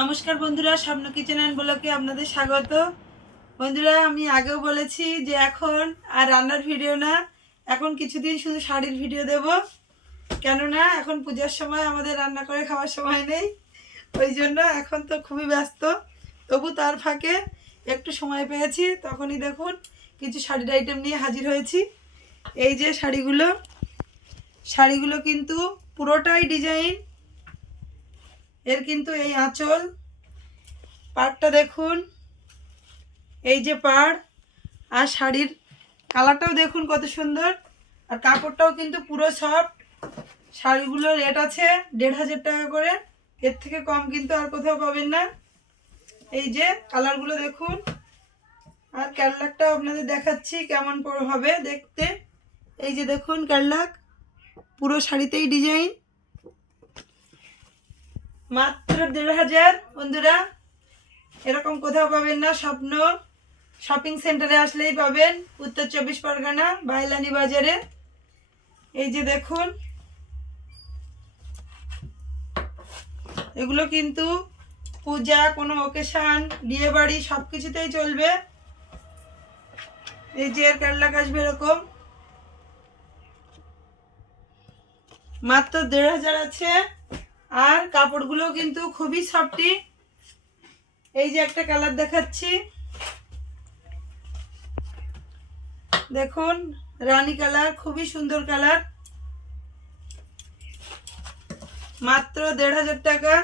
নমস্কার বন্ধুরা, স্বপ্ন কিচেন অ্যান্ড ব্লকে আপনাদের স্বাগত। বন্ধুরা, আমি আগেও বলেছি যে এখন আর রান্নার ভিডিও না, এখন কিছুদিন শুধু শাড়ির ভিডিও দেব। কেননা এখন পূজার সময়, আমাদের রান্না করে খাওয়ার সময় নেই। ওই জন্য এখন তো খুবই ব্যস্ত। তবু তার ফাঁকে একটু সময় পেয়েছি। তখনই দেখুন, কিছু শাড়ির আইটেম নিয়ে হাজির হয়েছি। এই যে শাড়িগুলো শাড়িগুলো কিন্তু পুরোটাই ডিজাইন এর কিন্তু এই আঁচল, পাড়টা দেখুন, এই যে পাড়, আর শাড়ির কালারটাও দেখুন কত সুন্দর, আর কাপড়টাও কিন্তু পুরো সফট, শাড়িগুলোর রেট আছে দেড় হাজার টাকা করে, এর থেকে কম কিন্তু আর কোথাও পাবেন না, এই যে কালারগুলো দেখুন, আর ক্যাটলাকটাও আপনাদের দেখাচ্ছি কেমন হবে দেখতে, এই যে দেখুন ক্যাটলাক পুরো শাড়িতেই ডিজাইন মাত্র দেড় হাজার। বন্ধুরা, এরকম কোথাও পাবেন না, স্বপ্ন। শপিং সেন্টারে আসলেই পাবেন। উত্তর চব্বিশ পরগনা, বাইলানি বাজারে। এই যে দেখুন। এগুলো কিন্তু পূজা, কোনো ওকেশান বিয়ে বাড়ি সব কিছুতেই চলবে। এই যে এর ক্যাটলাক আসবে এরকম। মাত্র দেড় হাজার আছে। আর কাপড়গুলো কিন্তু খুবই সফটি। এই যে একটা কালার দেখাচ্ছি। দেখুন, রানী কালার, খুবই সুন্দর কালার। মাত্র দেড় হাজার টাকা।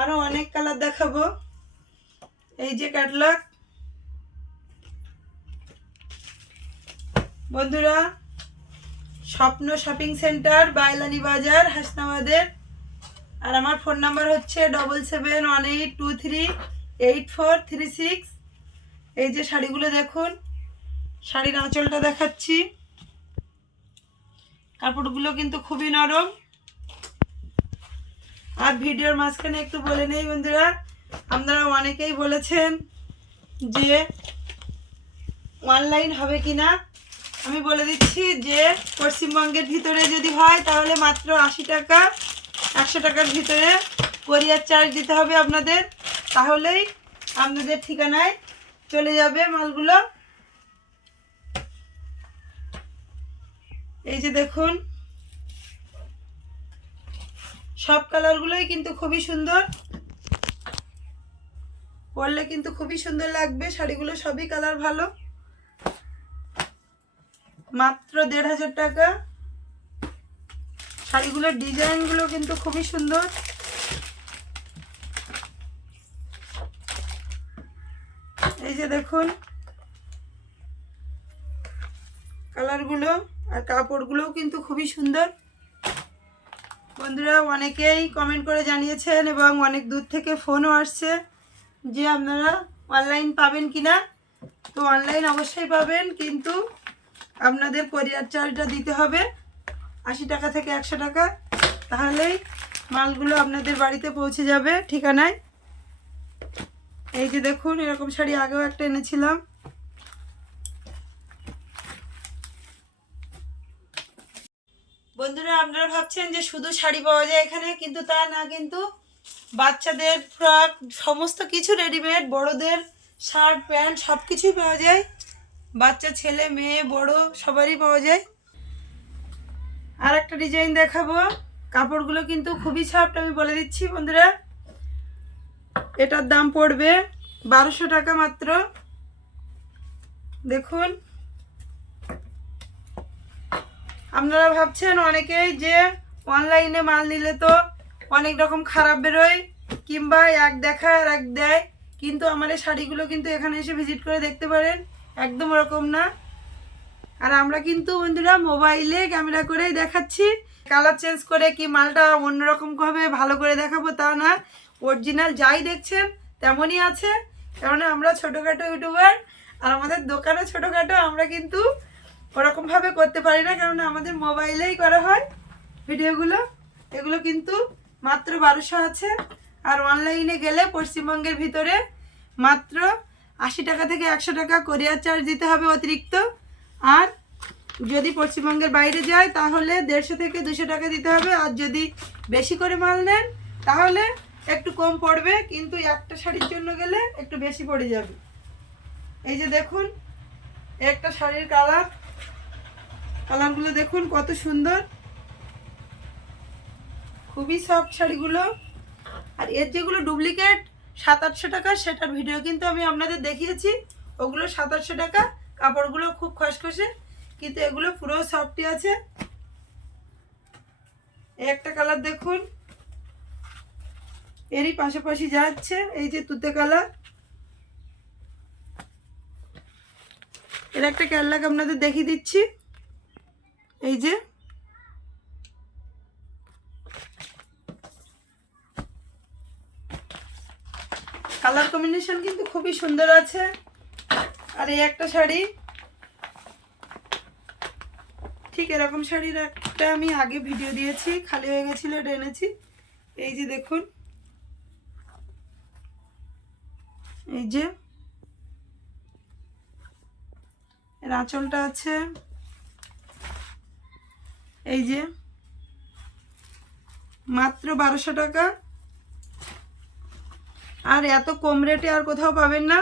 আরও অনেক কালার দেখাবো। এই যে ক্যাটলগ। বন্ধুরা স্বপ্ন শপিং সেন্টার বাইলানি বাজার হাসনাবাদের। আর আমার ফোন নাম্বার হচ্ছে double seven one eight two three eight four three six এই যে শাড়িগুলো দেখুন, শাড়ির আঁচলটা দেখাচ্ছি। কাপড়গুলো কিন্তু খুবই নরম। আর ভিডিওর মাঝখানে একটু বলে নেই বন্ধুরা, আপনারা অনেকেই বলেছেন যে অনলাইন হবে কি না আমি বলে দিচ্ছি যে পশ্চিমবঙ্গের ভিতরে যদি হয়, তাহলে মাত্র আশি টাকা, একশো টাকার ভিতরে কোরিয়ার চার্জ দিতে হবে আপনাদের। তাহলেই আপনাদের ঠিকানায় চলে যাবে মালগুলো। এই যে দেখুন, সব কালারগুলোই কিন্তু খুবই সুন্দর। পরলে কিন্তু খুবই সুন্দর লাগবে, শাড়িগুলো সবই কালার ভালো। মাত্র দেড় হাজার টাকা। শাড়িগুলোর ডিজাইনগুলো কিন্তু খুবই সুন্দর। এই যে দেখুন, কালারগুলো আর কাপড়গুলোও কিন্তু খুবই সুন্দর। বন্ধুরা, অনেকেই কমেন্ট করে জানিয়েছেন এবং অনেক দূর থেকে ফোনও আসছে যে আপনারা অনলাইন পাবেন কি না তো অনলাইন অবশ্যই পাবেন, কিন্তু আপনাদের কোরিয়ার চার্জটা দিতে হবে। আশি টাকা থেকে একশো টাকা। তাহলেই মালগুলো আপনাদের বাড়িতে পৌঁছে যাবে ঠিকানায়। এই যে দেখুন, এরকম শাড়ি আগেও একটা এনেছিলাম। বন্ধুরা, আপনারা ভাবছেন যে শুধু শাড়ি পাওয়া যায় এখানে, কিন্তু তা না, কিন্তু বাচ্চাদের ফ্রক, সমস্ত কিছু রেডিমেড বড়দের শার্ট, প্যান্ট সব কিছুই পাওয়া যায়। বাচ্চা, ছেলে, মেয়ে, বড়, সবারই পাওয়া যায়। আর একটা ডিজাইন দেখাবো। কাপড়গুলো কিন্তু খুবই সফট আমি বলে দিচ্ছি বন্ধুরা। এটার দাম পড়বে বারোশো টাকা মাত্র। দেখুন। আপনারা ভাবছেন অনেকেই যে অনলাইনে মাল নিলে তো অনেক রকম খারাপ বেরোয়, কিংবা এক দেখা আর এক দেয়, কিন্তু আমার এই শাড়িগুলো কিন্তু এখানে এসে ভিজিট করে দেখতে পারেন। একদম ওরকম না। আর আমরা কিন্তু বন্ধুরা মোবাইলে ক্যামেরা করেই দেখাচ্ছি। কালার চেঞ্জ করে কি মালটা অন্যরকম হবে ভালো করে দেখাবো তা না। অরিজিনাল যাই দেখছেন, তেমনই আছে। কেননা আমরা ছোটোখাটো ইউটিউবার আর আমাদের দোকানে ছোটোখাটো আমরা কিন্তু ওরকমভাবে করতে পারি না। কারণ আমাদের মোবাইলেই করা হয় ভিডিওগুলো। এগুলো কিন্তু মাত্র বারোশো আছে। আর অনলাইনে গেলে পশ্চিমবঙ্গের ভিতরে মাত্র আশি টাকা থেকে একশো টাকা কোরিয়ার চার্জ দিতে হবে অতিরিক্ত। আর যদি পশ্চিমবঙ্গের বাইরে যায়, তাহলে দেড়শো থেকে দুশো টাকা দিতে হবে। আর যদি বেশি করে মাল নেন, তাহলে একটু কম পড়বে, কিন্তু একটা শাড়ির জন্য গেলে একটু বেশি পড়ে যাবে। এই যে দেখুন, একটা শাড়ির কালার কালারগুলো দেখুন, কত সুন্দর। খুবই সফট শাড়িগুলো। আর এর যেগুলো ডুপ্লিকেট সাত আটশো টাকা, সেটার ভিডিও কিন্তু আমি আপনাদের দেখিয়েছি। ওগুলো সাত আটশো টাকা, কাপড়গুলো খুব খসখসে, কিন্তু এগুলো পুরো সফটই আছে। একটা কালার দেখুন। এরই পাশাপাশি যাচ্ছে, এই যে তুতে কালারের একটা ক্যারলাক আপনাদের দেখিয়ে দিচ্ছি। এই যে। কালার কম্বিনেশন কিন্তু খুবই সুন্দর আছে। আর এই একটা শাড়ি, ঠিক এরকম শাড়ির একটা আমি আগে ভিডিও দিয়েছি, খালি হয়ে গেছিল, এটা এনেছি। এই যে দেখুন, এই যে, এর আঁচলটা আছে, এই যে, মাত্র বারোশো টাকা। আর এত কম রেটে আর কোথাও পাবেন না।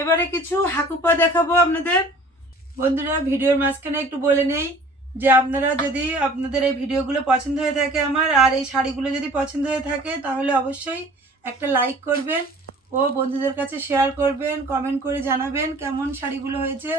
এবারে কিছু হাকুপা দেখাবো আপনাদের। বন্ধুরা, ভিডিওর মাঝখানে একটু বলে নেই যে আপনারা যদি আপনাদের এই ভিডিওগুলো পছন্দ হয়ে থাকে আমার আর এই শাড়িগুলো যদি পছন্দ হয়ে থাকে, তাহলে অবশ্যই একটা লাইক করবেন ও বন্ধুদের কাছে শেয়ার করবেন, কমেন্ট করে জানাবেন কেমন শাড়িগুলো হয়েছে।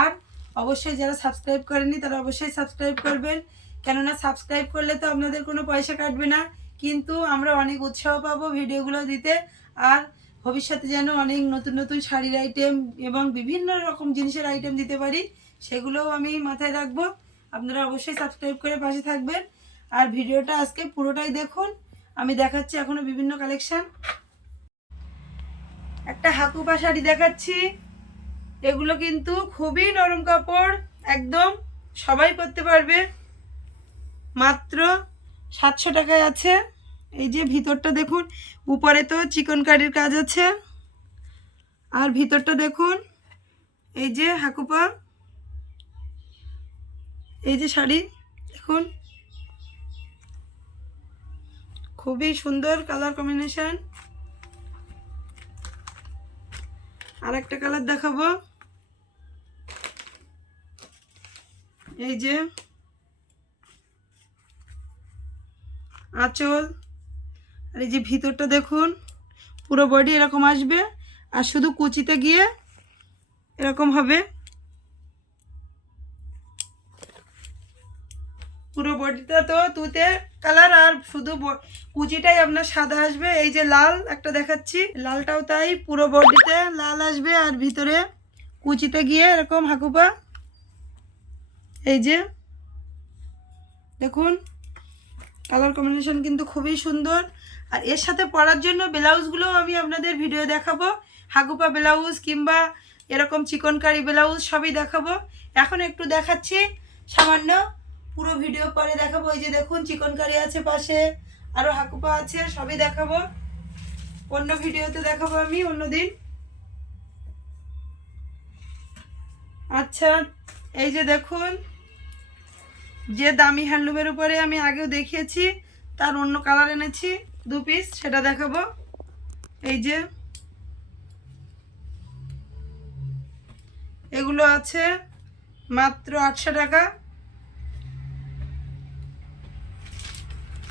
আর অবশ্যই যারা সাবস্ক্রাইব করেনি তারা অবশ্যই সাবস্ক্রাইব করবেন। কেননা সাবস্ক্রাইব করলে তো আপনাদের কোনো পয়সা কাটবে না, কিন্তু আমরা অনেক উৎসাহ পাবো ভিডিওগুলো দিতে। আর ভবিষ্যতে যেন অনেক নতুন নতুন শাড়ির আইটেম এবং বিভিন্ন রকম জিনিসের আইটেম দিতে পারি, সেগুলোও আমি মাথায় রাখব। আপনারা অবশ্যই সাবস্ক্রাইব করে পাশে থাকবেন। আর ভিডিওটা আজকে পুরোটাই দেখুন। আমি দেখাচ্ছি এখনও বিভিন্ন কালেকশন একটা হাকুপা শাড়ি দেখাচ্ছি। এগুলো কিন্তু খুবই নরম কাপড়, একদম সবাই পরতে পারবে। মাত্র সাতশো টাকায় আছে। এই যে ভিতরটা দেখুন, উপরে তো চিকন কারির কাজ আছে। আর ভিতরটা দেখুন, এই যে হাকুপা, এই যে শাড়ি, দেখুন। খুবই সুন্দর কালার কম্বিনেশন। আর একটা কালার দেখাবো। এই যে আঁচল। আর এই যে ভিতরটা দেখুন, পুরো বডি এরকম আসবে। আর শুধু কুচিতে গিয়ে এরকম হবে। পুরো বডিটা তো তুতে কালার আর শুধু কুচিটাই আপনার সাদা আসবে। এই যে লাল একটা দেখাচ্ছি। লালটাও তাই, পুরো বডিতে লাল আসবে। আর ভিতরে কুচিতে গিয়ে এরকম হাকুপা। এই যে, দেখুন। কালার কম্বিনেশন কিন্তু খুবই সুন্দর। আর এর সাথে পরার জন্য ব্লাউজগুলোও আমি আপনাদের ভিডিও দেখাবো। হাগুপা ব্লাউজ কিংবা এরকম চিকনকারি ব্লাউজ সবই দেখাবো। এখন একটু দেখাচ্ছি, সামান্য পুরো ভিডিও পরে দেখাবো। এই যে দেখুন, চিকনকারি আছে পাশে আরও হাকুপা আছে, সবই দেখাবো। অন্য ভিডিওতে দেখাবো আমি, অন্যদিন। আচ্ছা এই যে দেখুন যে দামি হ্যান্ডলুমের উপরে আমি আগেও দেখিয়েছি, তার অন্য কালার এনেছি, দু পিস সেটা দেখাবো। এই যে, এগুলো আছে মাত্র আটশো টাকা।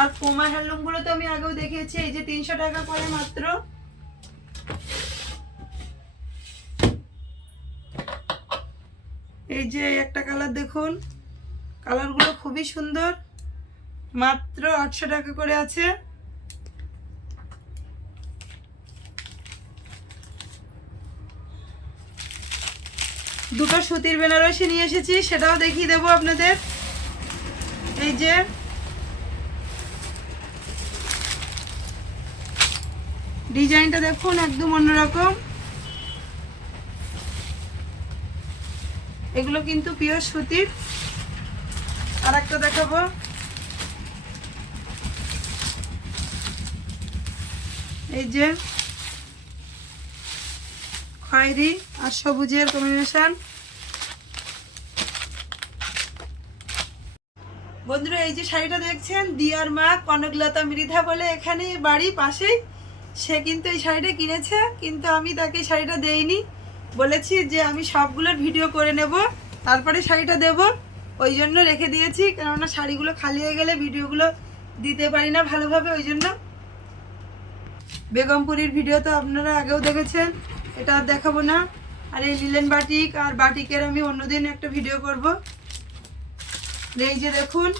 আর কোমা হ্যান্ডলুমগুলো তো আমি আগেও দেখিয়েছি, এই যে তিনশো টাকা করে মাত্র। এই যে একটা কালার দেখুন। কালারগুলো খুবই সুন্দর। মাত্র আটশো টাকা করে আছে। দুটো সুতির বেনারসি নিয়ে এসেছি, সেটাও দেখিয়ে দেবো আপনাদের। এই যে, ডিজাইনটা দেখুন একদম অন্যরকম। এগুলো কিন্তু পিওর সুতির। আর একটা দেখাবো। এই যে খয়েরি আর সবুজের কম্বিনেশন বন্ধুরা, এই যে শাড়িটা দেখছেন, দিয়ার মা কনকলতা মৃধা বলে এখানে বাড়ি পাশেই। সে কিন্তু এই শাড়িটা কিনেছে, কিন্তু আমি তাকে শাড়িটা দেইনি। বলেছি যে আমি সবগুলোর ভিডিও করে নেব, তারপরে শাড়িটা দেব। ওই জন্য রেখে দিয়েছি, কেননা শাড়িগুলো খালি হয়ে গেলে ভিডিওগুলো দিতে পারি না ভালোভাবে ওই জন্য বেগমপুরীর ভিডিও তো আপনারা আগেও দেখেছেন, এটা আর দেখাবো না। আর এই লিলেন বাটিক আর বাটিকের আমি অন্যদিন একটা ভিডিও করব। এই যে দেখুন,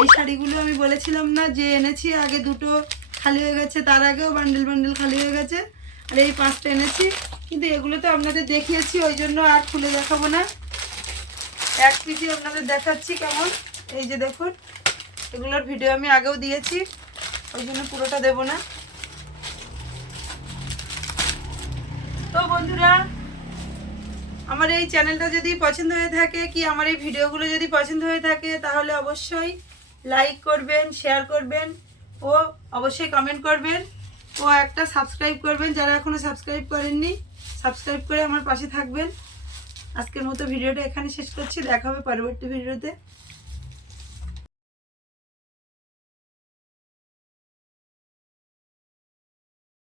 এই শাড়িগুলো আমি বলেছিলাম না যে এনেছি, আগে দুটো খালি হয়ে গেছে, তার আগেও বান্ডেল বান্ডেল খালি হয়ে গেছে। আর এই পাঁচটা এনেছি কিন্তু এগুলো তো আপনাদের দেখিয়েছি, ওই জন্য আর খুলে দেখাবো না। এক পিসি আপনাদের দেখাচ্ছি কেমন। এই যে দেখুন, এগুলোর ভিডিও আমি আগেও দিয়েছি, ওই জন্য পুরোটা দেব না। তো বন্ধুরা, আমার এই চ্যানেলটা যদি পছন্দ হয়ে থাকে কি আমার এই ভিডিওগুলো যদি পছন্দ হয়ে থাকে, তাহলে অবশ্যই লাইক করবেন, শেয়ার করবেন ও অবশ্যই কমেন্ট করবেন ও একটা সাবস্ক্রাইব করবেন, যারা এখনও সাবস্ক্রাইব করেননি। সাবস্ক্রাইব করে আমার পাশে থাকবেন। আজকের মতো ভিডিওটা এখানে শেষ করছি। দেখা হবে পরবর্তী ভিডিওতে।